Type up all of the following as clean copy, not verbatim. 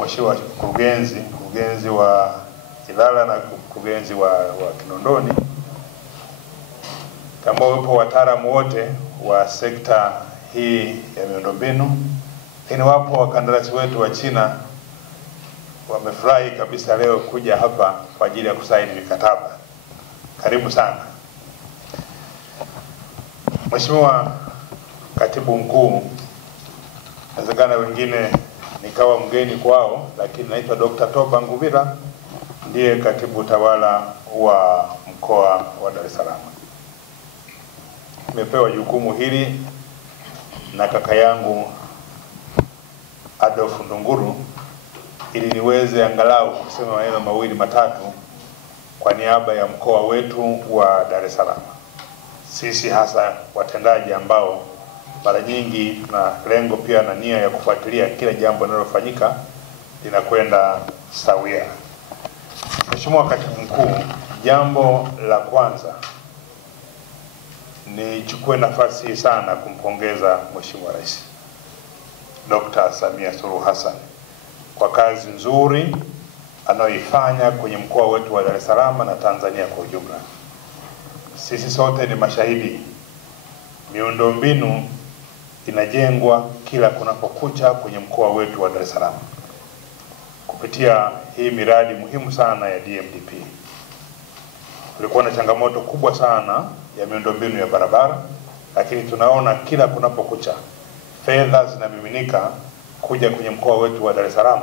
mheshimiwa mkurugenzi wa Ilala na mkurugenzi wa Kinondoni, kama wapo wataalamu wote wa sekta hii ya miundombinu, lakini wapo wakandarasi wetu wa China wamefurahi kabisa leo kuja hapa kwa ajili ya kusaini mikataba. Karibu sana. Mheshimiwa Katibu Mkuu, inawezekana wengine nikawa mgeni kwao, lakini naitwa Dr. Toba Ngubila, ndiye katibu tawala wa mkoa wa Dar es Salaam. Nimepewa jukumu hili na kaka yangu Adolf Ndunguru ili niweze angalau kusema maneno mawili matatu kwa niaba ya mkoa wetu wa Dar es Salaam. Sisi hasa watendaji ambao mara nyingi na lengo pia na nia ya kufuatilia kila jambo linalofanyika linakwenda sawia. Mheshimiwa Katibu Mkuu, jambo la kwanza nichukue nafasi hii sana kumpongeza Mheshimiwa Rais Dr. Samia Suluhu Hassan kwa kazi nzuri anayoifanya kwenye mkoa wetu wa Dar es Salaam na Tanzania kwa ujumla. Sisi sote ni mashahidi, miundombinu inajengwa kila kunapokucha kwenye mkoa wetu wa Dar es Salaam kupitia hii miradi muhimu sana ya DMDP. Kulikuwa na changamoto kubwa sana ya miundombinu ya barabara, lakini tunaona kila kunapokucha fedha zinamiminika kuja kwenye mkoa wetu wa Dar es Salaam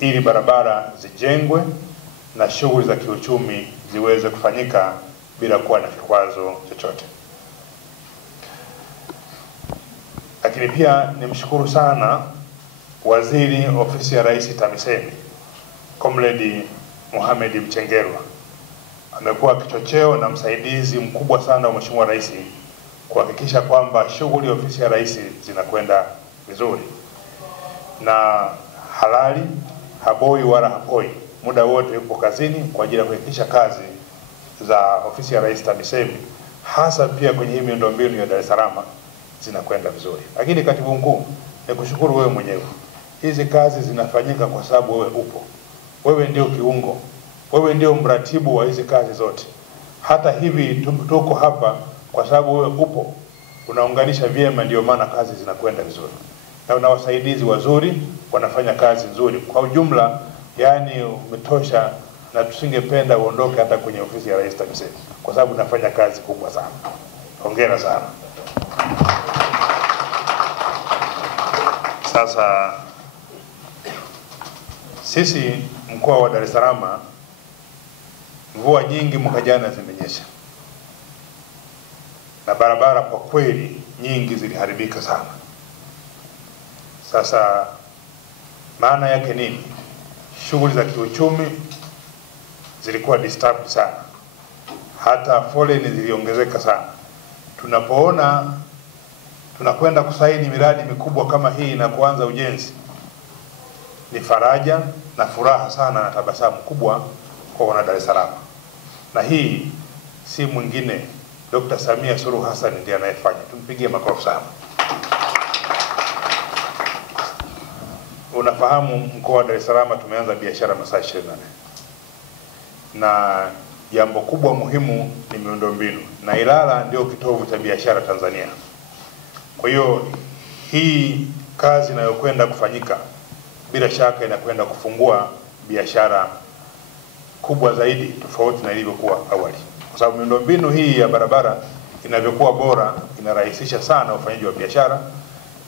ili barabara zijengwe na shughuli za kiuchumi ziweze kufanyika bila kuwa na kikwazo chochote. Lakini pia nimshukuru sana Waziri Ofisi ya Rais TAMISEMI, Comrade Mohamed Mchengerwa. Amekuwa kichocheo na msaidizi mkubwa sana wa Mheshimiwa Rais kuhakikisha kwamba shughuli Ofisi ya Rais zinakwenda vizuri na halali, haboi wala hapoi. Muda wote yupo kazini kwa ajili ya kuhakikisha kazi za Ofisi ya Rais TAMISEMI hasa pia kwenye hii miundombinu ya Dar es Salaam zinakwenda vizuri. Lakini Katibu Mkuu, nikushukuru wewe mwenyewe. Hizi kazi zinafanyika kwa sababu wewe upo. Wewe ndio kiungo. Wewe ndio mratibu wa hizi kazi zote. Hata hivi tuko hapa kwa sababu wewe upo. Unaunganisha vyema, ndio maana kazi zinakwenda vizuri. Na una wasaidizi wazuri wanafanya kazi nzuri. Kwa ujumla, yani umetosha, na tusingependa uondoke hata kwenye Ofisi ya Rais TAMISEMI kwa sababu unafanya kazi kubwa sana. Hongera sana. Sasa sisi mkoa wa Dar es Salaam, mvua nyingi mwaka jana zimenyesha na barabara kwa kweli nyingi ziliharibika sana. Sasa maana yake nini? Shughuli za kiuchumi zilikuwa disturbed sana, hata foleni ziliongezeka sana. Tunapoona tunakwenda kusaini miradi mikubwa kama hii na kuanza ujenzi, ni faraja na furaha sana na tabasamu kubwa kwa wana Dar es Salaam. Na hii si mwingine, Dr. Samia Suluhu Hassan ndiye anayefanya. Tumpigie makofi sana. Unafahamu mkoa wa Dar es Salaam tumeanza biashara masaa 24. Na jambo kubwa muhimu ni miundombinu. Na Ilala ndio kitovu cha biashara Tanzania. Kwa hiyo hii kazi inayokwenda kufanyika bila shaka inakwenda kufungua biashara kubwa zaidi tofauti na ilivyokuwa awali. Kwa sababu miundombinu hii ya barabara inavyokuwa bora inarahisisha sana ufanyaji wa biashara,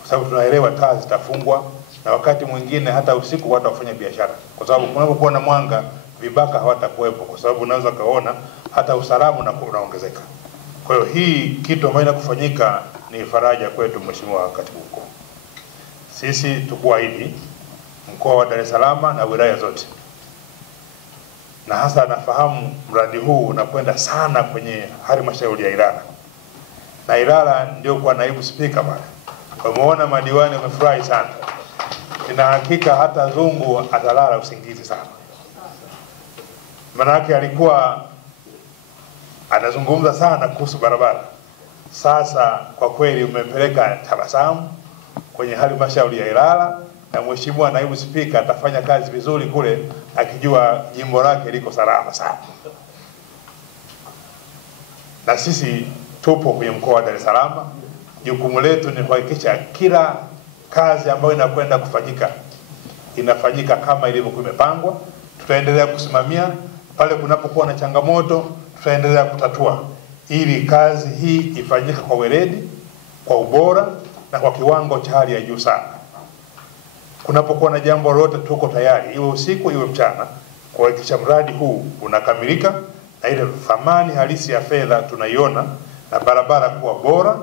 kwa sababu tunaelewa taa zitafungwa na wakati mwingine hata usiku watu wafanya biashara. Kwa sababu kunapokuwa na mwanga vibaka hawatakuwepo, kwa sababu unaweza kaona hata usalama unaongezeka. Kwa hiyo hii kitu ambacho inakufanyika ni faraja kwetu Mheshimiwa Katibu Mkuu. Sisi tukuahidi mkoa wa Dar es Salaam na wilaya zote, na hasa nafahamu mradi huu unakwenda sana kwenye halmashauri ya Ilala. Na Ilala ndio kwa naibu spika pale. Wameona madiwani wamefurahi sana. Ina hakika hata Zungu atalala usingizi sana. Manake alikuwa anazungumza sana kuhusu barabara. Sasa kwa kweli umepeleka tabasamu kwenye halmashauri ya Ilala na Mheshimiwa Naibu Spika atafanya kazi vizuri kule akijua jimbo lake liko salama sana. Na sisi tupo kwenye mkoa wa Dar es Salaam. Jukumu letu ni kuhakikisha kila kazi ambayo inakwenda kufanyika inafanyika kama ilivyokuwa imepangwa. Tutaendelea kusimamia pale kunapokuwa na changamoto, tutaendelea kutatua ili kazi hii ifanyike kwa weledi, kwa ubora na kwa kiwango cha hali ya juu sana. Kunapokuwa na jambo lolote, tuko tayari iwe usiku iwe mchana kuhakikisha mradi huu unakamilika na ile thamani halisi ya fedha tunaiona na barabara kuwa bora,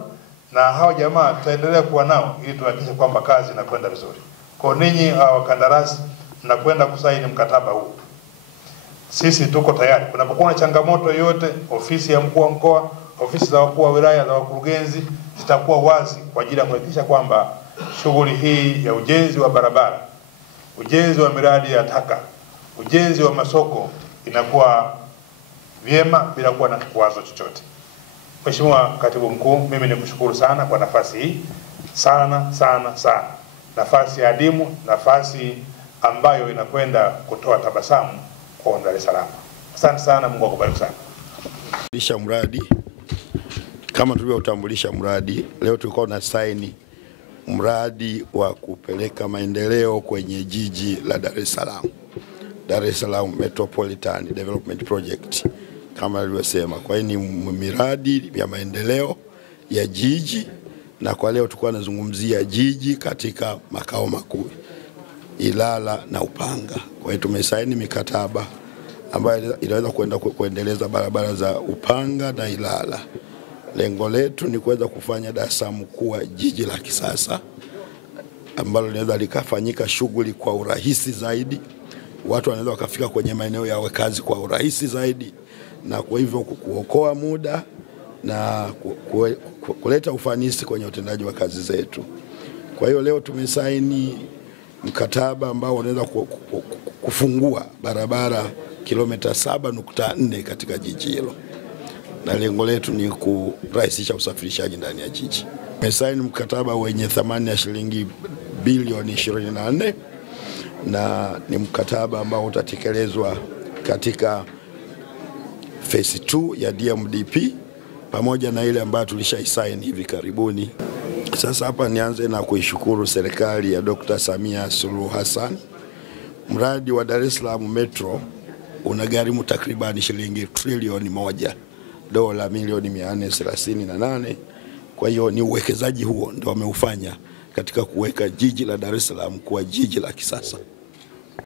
na hao jamaa tutaendelea kuwa nao ili tuhakikishe kwamba kazi inakwenda vizuri. Kwa ninyi wakandarasi mnakwenda kusaini mkataba huu, sisi tuko tayari. Kunapokuwa na changamoto yoyote, ofisi ya mkuu wa mkoa, ofisi za wakuu wa wilaya, za wakurugenzi zitakuwa wazi kwa ajili ya kuhakikisha kwamba shughuli hii ya ujenzi wa barabara, ujenzi wa miradi ya taka, ujenzi wa masoko inakuwa vyema bila kuwa na kikwazo chochote. Mheshimiwa Katibu Mkuu, mimi nikushukuru sana kwa nafasi hii, sana. Nafasi adimu, nafasi ambayo inakwenda kutoa tabasamu kwa Dar es Salaam. Asante sana, Mungu akubariki sana. Kutambulisha mradi kama tulivyotambulisha mradi leo, tulikuwa na saini mradi wa kupeleka maendeleo kwenye jiji la Dar es Salaam. Dar es Salaam Metropolitan Development Project kama nilivyosema. Kwa hiyo ni miradi ya maendeleo ya jiji, na kwa leo tulikuwa tunazungumzia jiji katika makao makuu Ilala na Upanga. Kwa hiyo tumesaini mikataba ambayo inaweza kuendeleza barabara za Upanga na Ilala. Lengo letu ni kuweza kufanya Dar es Salaam kuwa jiji la kisasa ambalo linaweza likafanyika shughuli kwa urahisi zaidi. Watu wanaweza wakafika kwenye maeneo ya kazi kwa urahisi zaidi, na kwa hivyo kuokoa muda na kuleta ufanisi kwenye utendaji wa kazi zetu. Kwa hiyo leo tumesaini mkataba ambao unaweza kufungua barabara kilomita 7.4 katika jiji hilo, na lengo letu ni kurahisisha usafirishaji ndani ya jiji. Tumesaini mkataba wenye thamani ya shilingi bilioni 24, na ni mkataba ambao utatekelezwa katika phase 2 ya DMDP pamoja na ile ambayo tulishaisaini hivi karibuni. Sasa hapa nianze na kuishukuru serikali ya Dr. Samia Suluhu Hassan. Mradi wa Dar es Salaam Metro unagharimu takribani shilingi trilioni 1, dola milioni 438. Kwa hiyo ni uwekezaji huo ndio wameufanya katika kuweka jiji la Dar es Salaam kuwa jiji la kisasa.